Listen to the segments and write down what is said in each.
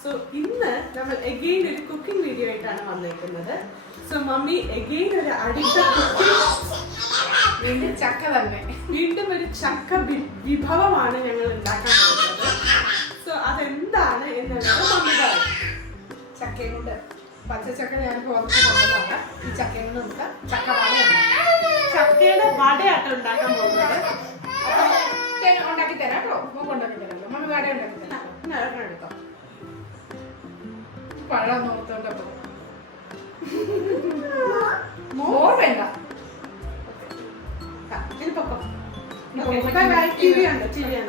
So ഇന്ന് നമ്മൾ again ഒരു കുക്കിംഗ് വീഡിയോ ആയിട്ടാണ് വന്നിരിക്കുന്നത്. സോ മമ്മി എഗെയിൻ ഒരു വീണ്ടും ചക്ക തന്നെ, വീണ്ടും ഒരു ചക്ക വിഭവമാണ് ഞങ്ങൾ ഉണ്ടാക്കാൻ പോകുന്നത്. സോ അതെന്താണ് എന്നുള്ളത് മമ്മി പറയും. ചക്കയും കൊണ്ട് പച്ചച്ചക്ക ഞാൻ പുറത്ത് കൊണ്ടുവന്നതാണ്. ഈ ചക്കയും കൊണ്ട് നമുക്ക് ചക്ക ചക്കയുടെ വടയാട്ടം ഉണ്ടാക്കാൻ പോകുന്നത്. ഉണ്ടാക്കി തരാം കേട്ടോ. നമുക്ക് ഉണ്ടാക്കി തരാമല്ലോ. മമ്മി വട ഉണ്ടാക്കി തരാം. എടുത്തോ. പഴം നോർത്തോണ്ടോ മോർ വേണ്ട.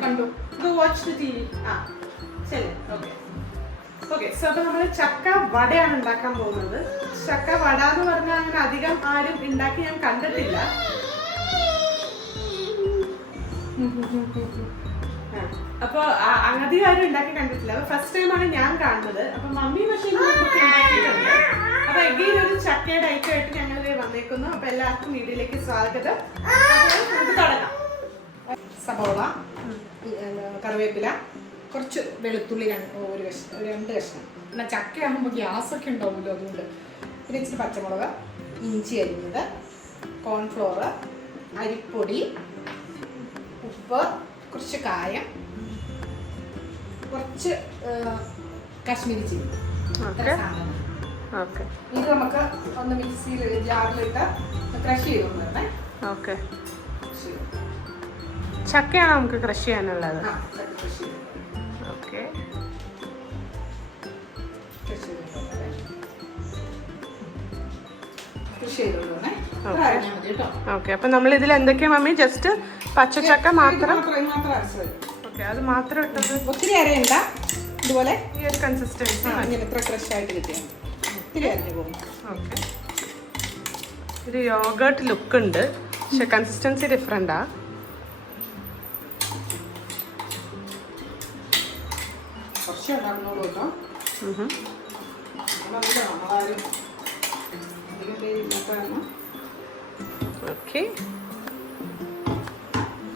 കണ്ടു വാച്ച് ദ ടിവി. ശരി, ഓക്കെ ഓക്കെ. സോ അപ്പൊ നമ്മള് ചക്ക വടയാണ് ഉണ്ടാക്കാൻ പോകുന്നത്. ചക്ക വട എന്ന് പറഞ്ഞാൽ അങ്ങനെ അധികം ആരും ഉണ്ടാക്കി ഞാൻ കണ്ടിട്ടില്ല. അപ്പൊ അധികം ആരും ഉണ്ടാക്കി കണ്ടിട്ടില്ല. അപ്പൊ ഫസ്റ്റ് ടൈമാണ് ഞാൻ കാണുന്നത്. അപ്പൊ മമ്മി പക്ഷേ ഉണ്ടാക്കിയിട്ടുണ്ട്. അപ്പൊ എഗെയിൻ ഒരു ചക്കയുടെ ഐറ്റം ആയിട്ട് ഞങ്ങൾ വന്നേക്കുന്നു. അപ്പൊ എല്ലാവർക്കും വീഡിയോയിലേക്ക് സ്വാഗതം. നമുക്ക് തുടങ്ങാം. സബോള, കറിവേപ്പില, കുറച്ച് വെളുത്തുള്ളി, ഒരു കഷ്ണം, 2 കഷ്ണം. എന്നാൽ ചക്കയാകുമ്പോൾ ഗ്യാസൊക്കെ ഉണ്ടാവുമല്ലോ, അതുകൊണ്ട് പിന്നെ ഇച്ചിരി പച്ചമുളക്, ഇഞ്ചി അരിഞ്ഞത്, കോൺഫ്ലോർ, അരിപ്പൊടി, ഉപ്പ്, കുറച്ച് കായം, കുറച്ച് കാശ്മീരി ചില്ലി. ഇത് നമുക്ക് ഒന്ന് മിക്സിയിൽ ജാറിലിട്ട് ക്രഷ് ചെയ്തുകൊണ്ടുവരണേ. ഓക്കെ, ചക്കയാണ് നമുക്ക് ക്രഷ് ചെയ്യാനുള്ളത്. Okay, okay. അപ്പൊ നമ്മൾ ഇതിൽ എന്തൊക്കെയാ മമ്മി? ജസ്റ്റ് പച്ചച്ചക്ക മാത്രം. ഓക്കെ, അത് മാത്രം ഇട്ടത്. ഒത്തിരി അരയണ്ട. ഇതുപോലെ ഈ ഒരു കൺസിസ്റ്റൻസി ഇങ്ങനെ ഇത്ര ക്രഷ് ആയിട്ട് കിട്ടിയാൽ ഒത്തിരി അരഞ്ഞു പോകും. ഓക്കെ, ഒരു യോഗർട്ട് ലുക്ക് ഉണ്ട്, പക്ഷെ കൺസിസ്റ്റൻസി ഡിഫറെന്റാ. കുറച്ച് ഉണ്ടാകുന്നുള്ളൂ കേട്ടോ. ഓക്കെ,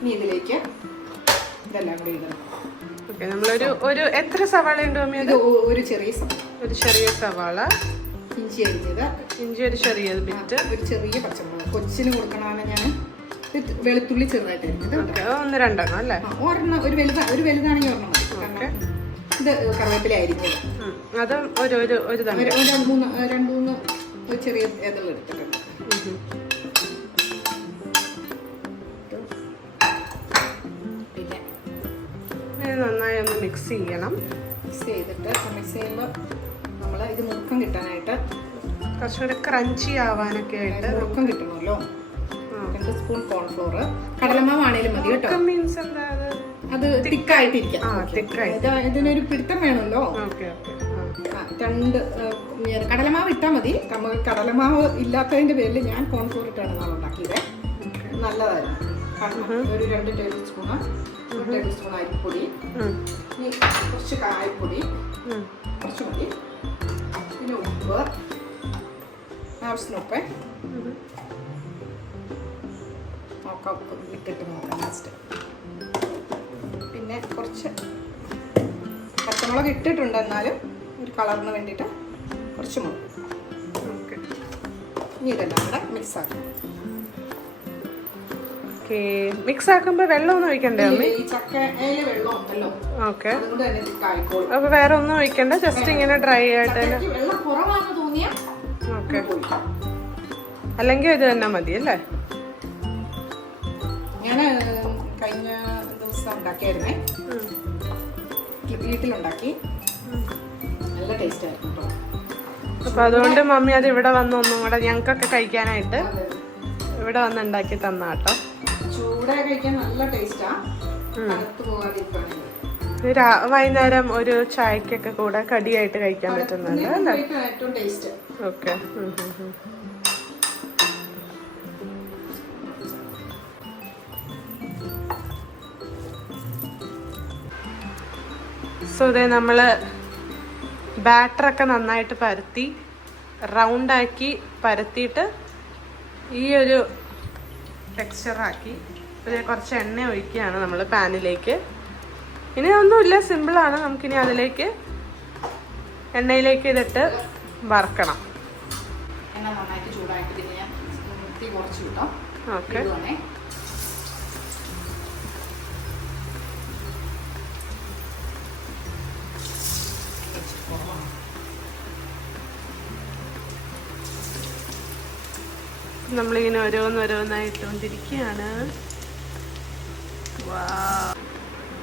ഇനി ഇതിലേക്ക് ഇതെല്ലാം കൂടി ഇടണം. ഓക്കെ, നമ്മളൊരു എത്ര സവാള ഉണ്ട് മമ്മി? ഇത് ഒരു ചെറിയ സവാള, ഇഞ്ചി അരിഞ്ഞത്, ഇഞ്ചി ഒരു ചെറിയ ബിറ്റ്, ഒരു ചെറിയ പച്ചമുളക്. കൊച്ചിന് കൊടുക്കണമാണ് ഞാൻ. വെളുത്തുള്ളി ചെറുതായിട്ട് അരിഞ്ഞത്. 1-2 അല്ലേ? ഒരെണ്ണം, ഒരു വലുതാണെങ്കിൽ ഒരെണ്ണം മതി. ഇത് കറിവേപ്പില അരിഞ്ഞത്, അത് ഒരു 2-3 ചെറിയ ഇതെല്ലാം എടുത്തിട്ടുണ്ട്. പിന്നെ നന്നായി ഒന്ന് മിക്സ് ചെയ്യണം. മിക്സ് ചെയ്യുമ്പോൾ നമ്മൾ ഇത് മുറുക്കം കിട്ടാനായിട്ട്, കുറച്ചുകൂടി ക്രഞ്ചി ആവാനൊക്കെ ആയിട്ട് മുറുക്കം കിട്ടണമല്ലോ. 2 സ്പൂൺ കോൺഫ്ലോർ, കടലമാവാണേലും മതി കേട്ടോ. മീൻസ് എന്താ അത് തിക്കായിട്ടിരിക്കാം. ഇതിനൊരു പിടുത്തം വേണമല്ലോ. 2 കടലമാവ് ഇട്ടാൽ മതി. കടലമാവ് ഇല്ലാത്തതിന്റെ പേരിൽ ഞാൻ കോൺഫ്ലോർ ഇട്ടാണ് നാളെ ഉണ്ടാക്കിയത്. നല്ലതായിരുന്നു. ഒരു 2 ടേബിൾ സ്പൂൺ അരിപ്പൊടി, കുറച്ച് കായപ്പൊടി, കുറച്ച് മതി. പിന്നെ ഉപ്പ്, ആവശ്യത്തിന് ഉപ്പ് നോക്കാം. ഉപ്പ് ഇട്ടിട്ട് നോക്കാം ലാസ്റ്റ്. പിന്നെ കുറച്ച് പച്ചമുളക് ഇട്ടിട്ടുണ്ട്, എന്നാലും ഒരു കളറിന് വേണ്ടിയിട്ട് കുറച്ച് മുളക്. ഓക്കെ, ഇനി ഇതെല്ലാം കൂടെ മിക്സ് ആക്കാം. മിക്സ് ആക്കുമ്പോ വെള്ളമൊന്നും ഒഴിക്കണ്ടേ അമ്മി? ഈ ചക്കയില് വെള്ളം ഉണ്ടല്ലോ, ഓക്കെ. അതുകൊണ്ട് തന്നെ തിക്കായിക്കോളും. അപ്പൊ വേറെ ഒന്നും ഒഴിക്കണ്ട, ജസ്റ്റ് ഇങ്ങനെ ഡ്രൈ ആയിട്ട്. വെള്ളം കുറവാണെന്ന് തോന്നിയാ ഓക്കെ, അല്ലെങ്കിൽ ഇത് തന്നെ മതി അല്ലേ? ഞാൻ കഴിഞ്ഞ ദിവസം ഉണ്ടാക്കിയായിരുന്നേ, വീട്ടിലുണ്ടാക്കി. നല്ല ടേസ്റ്റ് ആയിരുന്നു കേട്ടോ. അപ്പൊ അതുകൊണ്ട് മമ്മി അത് ഇവിടെ വന്ന് ഒന്നും കൂടെ ഞങ്ങൾക്കൊക്കെ കഴിക്കാനായിട്ട് ഇവിടെ വന്ന് ഉണ്ടാക്കി തന്നാട്ടോ. ചൂടെ കഴിക്കാൻ നല്ല ടേസ്റ്റാ. തണുത്ത് പോകാതിരിക്കുകയാണെങ്കിൽ വൈകുന്നേരം ഒരു ചായക്കൊക്കെ കൂടെ കടിയായിട്ട് കഴിക്കാൻ പറ്റുന്നുണ്ട് അല്ലേ? ഏറ്റവും ടേസ്റ്റ്. ഓക്കെ, സോ ഇതേ നമ്മൾ ബാറ്ററൊക്കെ നന്നായിട്ട് പരത്തി റൗണ്ടാക്കി പരത്തിയിട്ട് ഈ ഒരു ടെക്സ്ചറാക്കി കുറച്ച് എണ്ണ ഒഴിക്കുകയാണ് നമ്മൾ പാനിലേക്ക്. ഇനി ഒന്നുമില്ല, സിമ്പിളാണ്. നമുക്കിനി അതിലേക്ക് എണ്ണയിലേക്ക് ഇതിട്ട് വറക്കണം. എണ്ണ നന്നായിട്ട് ചൂടായിട്ട് പിന്നെ ഞാൻ തീ കുറച്ച് കിട്ടാം. ഓക്കെ. നമ്മളിങ്ങനെ ഓരോന്നോരോന്നായി ഇട്ടുകൊണ്ടിരിക്കുകയാണ്.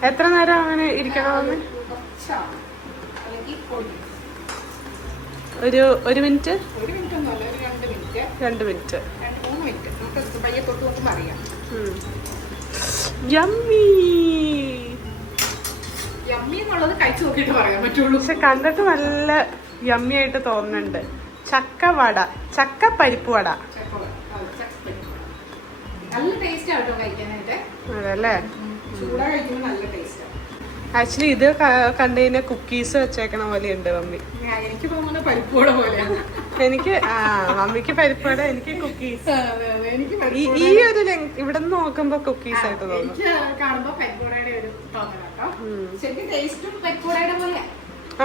എത്ര നേരം അങ്ങനെ ഇരിക്കണമെന്ന്? ഒരു മിനിറ്റ്. 2 മിനിറ്റ്. യമ്മി എന്നുള്ളത് കഴിച്ചു നോക്കിയിട്ട് പറയാൻ പറ്റുള്ളൂ. പക്ഷെ കണ്ടിട്ട് നല്ല യമ്മി ആയിട്ട് തോന്നുന്നുണ്ട്. ചക്കവട, ചക്ക പരിപ്പ് വട. നല്ല ടേസ്റ്റ് ആട്ടോ കഴിക്കാനായിട്ട്. അതല്ലേ? ചൂടാ കഴിക്കുമ്പോൾ നല്ല ടേസ്റ്റ്. ആക്ച്വലി ഇത് കണ്ടുകഴിഞ്ഞ കുക്കീസ് വെച്ചേക്കണ പോലെയുണ്ട് മമ്മി. എനിക്ക് തോന്നുന്നത് പരിപ്പുവട പോലെയാണ്. എനിക്ക് മമ്മിക്ക് പരിപ്പുവട, എനിക്ക് കുക്കീസ്. ഈ ഒരു ഇവിടെ നിന്ന് നോക്കുമ്പോ കുക്കീസ് ആയിട്ട് തോന്നും. കാണുമ്പോ പരിപ്പുവടയുടെ ഒരു തോന്നലാട്ടോ. ശരിക്കും ടേസ്റ്റും പരിപ്പുവടയുടെ പോലെ.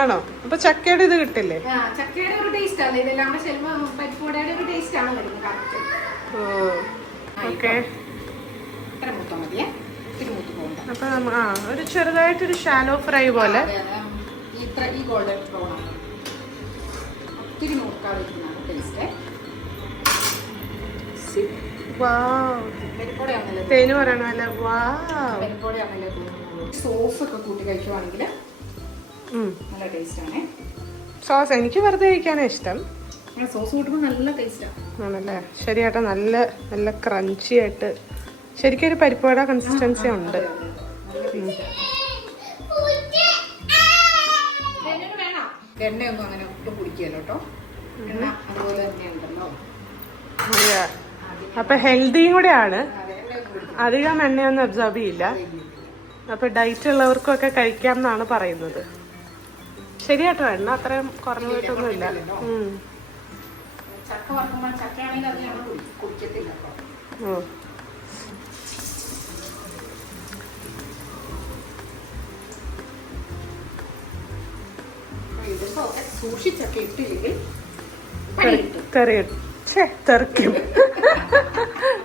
ആണോ? അപ്പൊ ചക്കയുടെ ഇത് കിട്ടില്ലേ? ചക്കയുടെ ഒരു ടേസ്റ്റ് ആണ് ഇതെല്ലാം കൂടെ ചെല്ലുമ്പോ പരിപ്പുവടയുടെ ഒരു ടേസ്റ്റ് ആണ് വരുന്നത് കറക്റ്റ്. ഓ ഓക്കെ. ഇത്ര മൂത്താ മതിയേ. അപ്പൊ ഒരു ചെറുതായിട്ടൊരു ഷാലോ ഫ്രൈ പോലെ. ഈ ഗോൾഡൻ ബ്രൗൺ ആണ്. ഒത്തിരി മൂക്കാതെ ടേസ്റ്റ്. തേന് പറയണല്ലേ? സോസ് ഒക്കെ കൂട്ടി കഴിക്കുവാണെങ്കിൽ നല്ല ടേസ്റ്റ് ആണ്. സോസ് എനിക്ക് വെറുതെ കഴിക്കാനാ ഇഷ്ടം. സോസ് കൂട്ടുമ്പോൾ നല്ല ടേസ്റ്റ് ആണല്ലേ? ശരിയാട്ടോ. നല്ല നല്ല ക്രഞ്ചി ആയിട്ട് ശരിക്കും ഒരു പരിപ്പുവട കൺസിസ്റ്റൻസി ഉണ്ട്. എണ്ണയൊന്നും അങ്ങനെ ഒട്ടും കുടിക്കുകയല്ലോ കേട്ടോ. എണ്ണ അതുപോലെ തന്നെ ഉണ്ടല്ലോ. അപ്പൊ ഹെൽത്തിയും കൂടെയാണ്. അധികം എണ്ണയൊന്നും അബ്സോർബ് ചെയ്യില്ല. അപ്പൊ ഡയറ്റ് ഉള്ളവർക്കും ഒക്കെ കഴിക്കാം എന്നാണ് പറയുന്നത്. ശരിയാട്ടോ. എണ്ണ അത്രയും കുറഞ്ഞു പോയിട്ടൊന്നും ഇല്ല. ചക്ക വറുക്കുമ്പോൾ ചക്കയാണെങ്കിൽ അത് ഞങ്ങൾ കുടിക്കത്തില്ല. ഓ സൂക്ഷിച്ചൊക്കെ ഇട്ടില്ലെങ്കിൽ തെറി കിട്ടും. തെറിക്കും.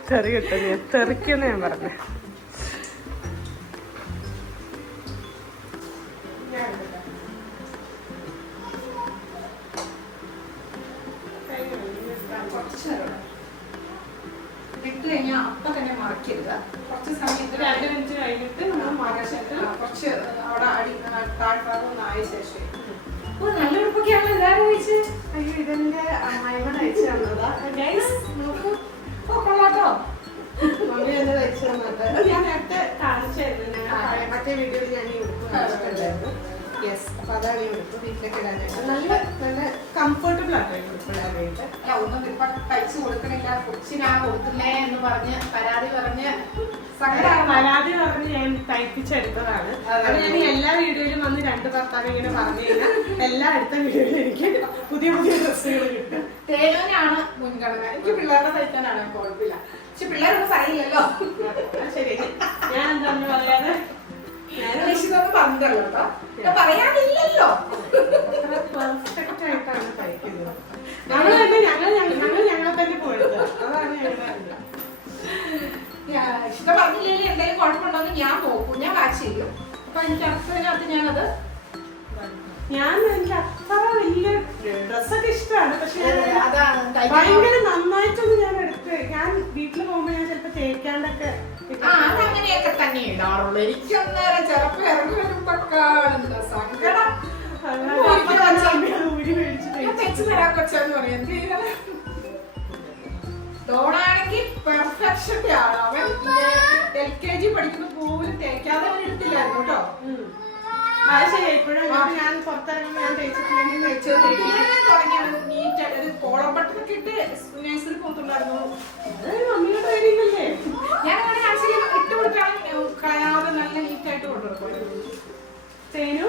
തെറി കിട്ടും. ഞാൻ തെറിക്കുമെന്ന് ഞാൻ പറഞ്ഞു. ഇട്ട് കഴിഞ്ഞാൽ അപ്പം തന്നെ മറക്കരുത്. കുറച്ച് സമയം 2 മിനിറ്റ് കഴിഞ്ഞിട്ട് നമ്മൾ മറച്ചിട്ട് കുറച്ച് അവിടെ താഴ്ഭാഗം ഒന്ന് ആയ ശേഷം. നല്ല ഉടുപ്പൊക്കെയാണ് എല്ലാവരും കഴിച്ച്. അയ്യോ ഇതെന്റെ അമ്മായിമ്മ തയ്ച്ചു തന്നതാ. കൊള്ളാട്ടോ. മമ്മി എന്നെ തയ്ച്ചു തന്നത് ഞാൻ നേരത്തെ കാണിച്ചായിരുന്നു. മറ്റേ വീഡിയോയിൽ ഞാൻ ഈ ഉടുപ്പ് കാണിച്ചിട്ടുണ്ടായിരുന്നു. യെസ്. അപ്പൊ അതാണ് ഈ ഉടുപ്പ് വീട്ടിലേക്ക് ഇടാനായിട്ട്. നല്ല നല്ല കംഫർട്ടബിൾ ആട്ടോ ഈ ഉടുപ്പ് ഇടാനായിട്ട്. ഒന്നും ഇപ്പൊ തയ്ച്ചു കൊടുക്കണില്ല. കൊച്ചിനാ കൊടുക്കുന്നേ എന്ന് പറഞ്ഞ് പരാതി പറഞ്ഞ് ഞാൻ തയ്പ്പിച്ചെടുത്തതാണ്. അപ്പൊ ഞാൻ എല്ലാ വീഡിയോയിലും വന്ന് 2 ഭർത്താവ് ഇങ്ങനെ പറഞ്ഞു കഴിഞ്ഞാൽ എല്ലാ അടുത്ത വീഡിയോയിലും എനിക്ക് പുതിയ പുതിയ ഡ്രസ്സുകൾ കിട്ടും. തേനാണ് മുൻഗണന. എനിക്ക് പിള്ളേരുടെ തയ്ക്കാനാണ് കുഴപ്പമില്ല. പക്ഷെ പിള്ളേരൊന്നും പറയില്ലല്ലോ. ശരി. ഞാൻ എന്താന്ന് പറയാതെ പറഞ്ഞല്ലോ കേട്ടോ. പറയാനില്ലല്ലോ. പെർഫെക്റ്റ് ആയിട്ടാണ് തയ്ക്കുന്നത്. ഞങ്ങൾ ഞങ്ങളെ തന്നെ പോയത്. അതാണ് ഞങ്ങളുടെ ഇഷ്ടം പറഞ്ഞില്ലെങ്കിൽ എന്തെങ്കിലും കുഴപ്പമുണ്ടോന്ന് ഞാൻ നോക്കും. ഞാൻ വാച്ച് ചെയ്യും. അപ്പൊ എനിക്ക് അടുത്തതിനകത്ത് ഞാനത് എനിക്ക് അത്ര വലിയ ഡ്രസ്സൊക്കെ ഇഷ്ടമാണ്. പക്ഷെ ഭയങ്കര നന്നായിട്ടൊന്നും ഞാൻ എടുത്ത് ഞാൻ വീട്ടിൽ പോകുമ്പോ ഞാൻ ചിലപ്പോ തേക്കാണ്ടൊക്കെ അങ്ങനെയൊക്കെ തന്നെ ഇടാറുള്ളൂ. എനിക്കൊന്നേരം ചിലപ്പോ ഇറങ്ങി വരുമ്പോ സങ്കടം തെച്ചു തരാൻ കൊച്ചെന്ന് പറയാം. ഡോണാണെങ്കിൽ പെർഫെക്ഷന്റെ ആണ്. അവൻ LKG പഠിക്കുന്ന പോലും തേക്കാതെ അവൻ എടുത്തില്ലായിരുന്നു കേട്ടോ. അത് ശരി. ഇപ്പോഴും ഞാൻ പുറത്തിറങ്ങുമ്പോ ഞാൻ തേച്ചിട്ടില്ലെങ്കിൽ തുടങ്ങിയാണ് നീറ്റായിട്ട് ഒരു കോളം ബട്ടണൊക്കെ ഇട്ട് നഴ്സറി പോയിട്ടുണ്ടായിരുന്നു. മമ്മിയുടെ ട്രെയിനിങ് അല്ലേ? ഞാൻ അങ്ങനെ ആക്ച്വലി ഇട്ട് കൊടുത്താണ് കളയാതെ നല്ല നീറ്റായിട്ട് കൊണ്ടുവരും. തേനു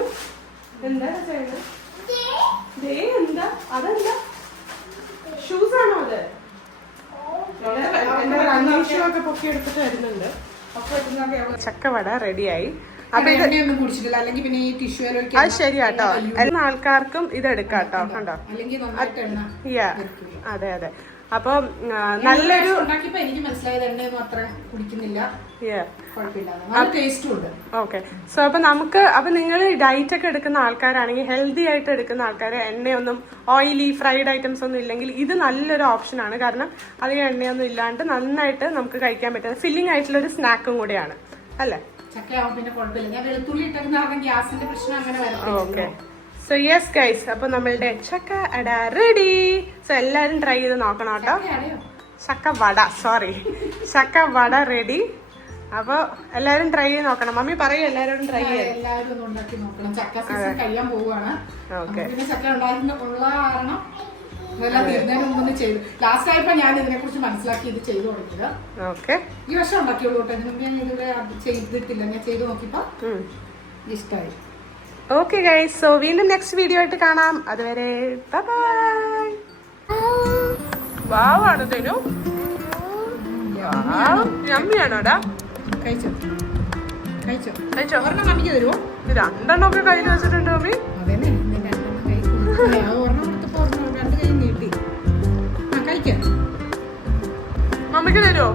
എന്താ ചെയ്യുന്നത്? എന്താ അതെന്താ ഷൂസ് ആണോ അത്? പൊക്കി എടുത്തിട്ട് വരുന്നുണ്ട്. അപ്പൊ ചക്കവട റെഡിയായി. അപ്പൊ ഇത് എണ്ണയൊന്നും കുടിച്ചിട്ടില്ല, അല്ലെങ്കിൽ പിന്നെ ഈ ടിഷ്യൂ അത് ശരിയാട്ടോ. എല്ലാ ആൾക്കാർക്കും ഇത് എടുക്കാട്ടോ. കണ്ടോ? അല്ലെങ്കിൽ നന്നായിട്ട് എണ്ണ. അതെ അതെ. അപ്പൊ നല്ലൊരു ഉണ്ടാക്കിയപ്പോ എനിക്ക് മനസ്സിലായത് എണ്ണയൊന്നും അത്ര കുടിക്കുന്നില്ല, കുഴപ്പമില്ല, ടേസ്റ്റും ഉണ്ട്. ഓക്കെ. സോ അപ്പൊ നിങ്ങൾ ഡയറ്റ് ഒക്കെ എടുക്കുന്ന ആൾക്കാരാണെങ്കിൽ, ഹെൽത്തി ആയിട്ട് എടുക്കുന്ന ആൾക്കാർ, എണ്ണയൊന്നും ഓയിലി ഫ്രൈഡ് ഐറ്റംസ് ഒന്നും ഇല്ലെങ്കിൽ ഇത് നല്ലൊരു ഓപ്ഷനാണ്. കാരണം അധികം എണ്ണയൊന്നും ഇല്ലാണ്ട് നന്നായിട്ട് നമുക്ക് കഴിക്കാൻ പറ്റുന്ന ഫില്ലിംഗ് ആയിട്ടുള്ള ഒരു സ്നാക്കും കൂടെയാണ് അല്ലേ? ചക്കയാവുമ്പോ പിന്നെ കുഴപ്പമില്ല. ഞാൻ വെളുത്തുള്ളി ഇട്ടേക്കുന്ന കാരണം ഗ്യാസിന്റെ പ്രശ്നം അങ്ങനെ വരും. ഓക്കെ. സോ യെസ് ഗൈസ്, അപ്പൊ നമ്മളുടെ ചക്ക അട റെഡി. സോ എല്ലാരും ട്രൈ ചെയ്ത് നോക്കണം കേട്ടോ. ചക്ക വട, സോറി, ചക്ക വട റെഡി. അപ്പൊ എല്ലാരും ട്രൈ ചെയ്ത് നോക്കണം. മമ്മി പറയൂ എല്ലാരോടും ട്രൈ ചെയ്യാൻ. എല്ലാവരും ഒന്ന് ഉണ്ടാക്കി നോക്കണം. ചക്ക സീസൺ കഴിയാൻ പോവുകയാണ്. പിന്നെ ചക്ക ഉണ്ടായിരുന്നുള്ള കാരണം ഇതെല്ലാം തീർന്നതിന് മുമ്പ് ചെയ്തു. ലാസ്റ്റ് ആയപ്പോ ഞാൻ ഇതിനെ കുറിച്ച് മനസ്സിലാക്കി ഇത് ചെയ്തു തുടങ്ങിയത്. ഓക്കെ. ഈ വർഷം ഉണ്ടാക്കിയുള്ളൂ കേട്ടോ. ഇതിന് മുമ്പ് ഞാൻ ഇതുവരെ ചെയ്തിട്ടില്ല. ഞാൻ ചെയ്തു നോക്കിയപ്പോ ഇഷ്ടമായി. ഓക്കെ ഗൈസ്, സോ വീണ്ടും നെക്സ്റ്റ് വീഡിയോ ആയിട്ട് കാണാം. അതുവരെ ബൈ ബൈ. വാവാണ് തരൂ. യമ്മിയാണോടാ? കഴിച്ചോ കഴിച്ചോ കഴിച്ചോ? ഒരെണ്ണം മമ്മിക്ക് തരുമോ? രണ്ടെണ്ണം ഒക്കെ കഴിഞ്ഞ് വെച്ചിട്ടുണ്ട് മമ്മി. അതന്നെ, രണ്ടെണ്ണം കഴിക്കും. ഒരെണ്ണം കൊടുത്തപ്പോ ഒരെണ്ണം രണ്ട് കൈ നീട്ടി. കഴിക്കാം. മമ്മിക്ക് തരുമോ?